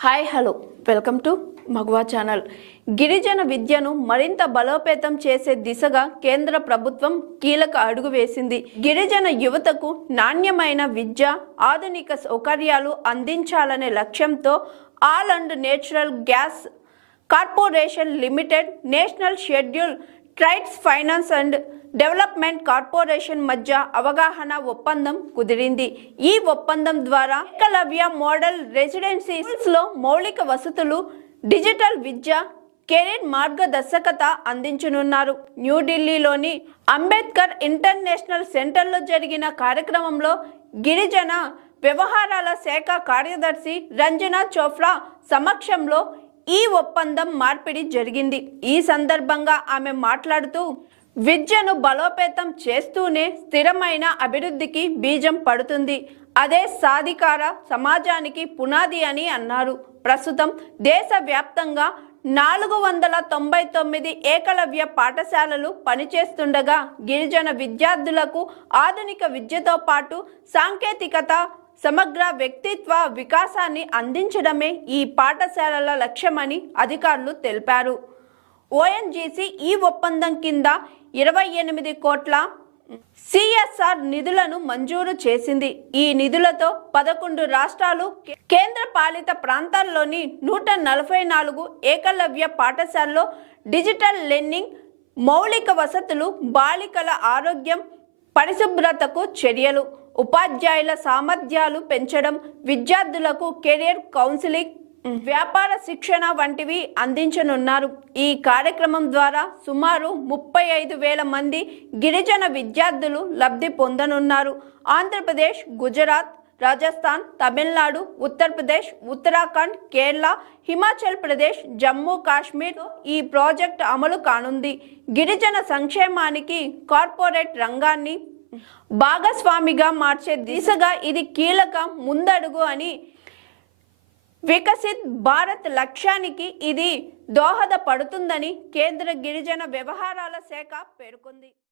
Hi hello. Welcome to Maguva channel. గిరిజన విద్యను మరింత బలోపేతం చేసే దిశగా కేంద్ర ప్రభుత్వం కీలక అడుగు వేసింది. గిరిజన యువతకు నాణ్యమైన విద్య ఆధునిక సౌకర్యాలు అందించాలనే లక్ష్యంతో oil and natural gas corporation limited national scheduled tribes finance and development corporation మధ్య అవగాహన ఒప్పందం కుదిరింది. ఈ ఒప్పందం ద్వారా ఏకలవ్య మోడల్ రెసిడెన్సీస్లో మౌలిక వసతులు డిజిటల్ విద్య కెరీర్ మార్గదర్శకత అందించనున్నారు. న్యూఢిల్లీలోని అంబేద్కర్ ఇంటర్నేషనల్ సెంటర్లో జరిగిన కార్యక్రమంలో గిరిజన వ్యవహారాల శాఖ కార్యదర్శి రంజనా చోప్రా సమక్షంలో ఈ ఒప్పందం మార్పిడి జరిగింది. ఈ సందర్భంగా ఆమె మాట్లాడుతూ విద్యను బలోపేతం చేస్తూనే స్థిరమైన అభివృద్ధికి బీజం పడుతుంది. అదే సాధికార సమాజానికి పునాది అని అన్నారు. ప్రస్తుతం దేశవ్యాప్తంగా నాలుగు వందల తొంభై తొమ్మిది ఏకలవ్య పాఠశాలలు పనిచేస్తుండగా గిరిజన విద్యార్థులకు ఆధునిక విద్యతో పాటు సాంకేతికత సమగ్ర వ్యక్తిత్వ వికాసాన్ని అందించడమే ఈ పాఠశాలల లక్ష్యమని అధికారులు తెలిపారు. ఓఎన్జీసీ ఈ ఒప్పందం కింద ఇరవై ఎనిమిది కోట్ల సిఎస్ఆర్ నిధులను మంజూరు చేసింది. ఈ నిధులతో పదకొండు రాష్ట్రాలు కేంద్ర పాలిత ప్రాంతాల్లోని నూట నలభై నాలుగు ఏకలవ్య పాఠశాలలో డిజిటల్ లెర్నింగ్ మౌలిక వసతులు బాలికల ఆరోగ్యం పరిశుభ్రతకు చర్యలు. ఉపాధ్యాయుల సామర్థ్యాలు పెంచడం విద్యార్థులకు కెరియర్ కౌన్సిలింగ్ వ్యాపార శిక్షణ వంటివి అందించనున్నారు. ఈ కార్యక్రమం ద్వారా సుమారు ముప్పై ఐదు వేల మంది గిరిజన విద్యార్థులు లబ్ధి పొందనున్నారు. ఆంధ్రప్రదేశ్ గుజరాత్ రాజస్థాన్ తమిళనాడు ఉత్తరప్రదేశ్ ఉత్తరాఖండ్ కేరళ హిమాచల్ ప్రదేశ్ జమ్మూ కాశ్మీర్ ఈ ప్రాజెక్ట్ అమలు కానుంది. గిరిజన సంక్షేమానికి కార్పొరేట్ రంగాన్ని భాగస్వామిగా మార్చే దిశగా ఇది కీలక ముందడుగు అని వికసిత్ భారత్ లక్ష్యానికి ఇది దోహదపడుతుందని కేంద్ర గిరిజన వ్యవహారాల శాఖ పేర్కొంది.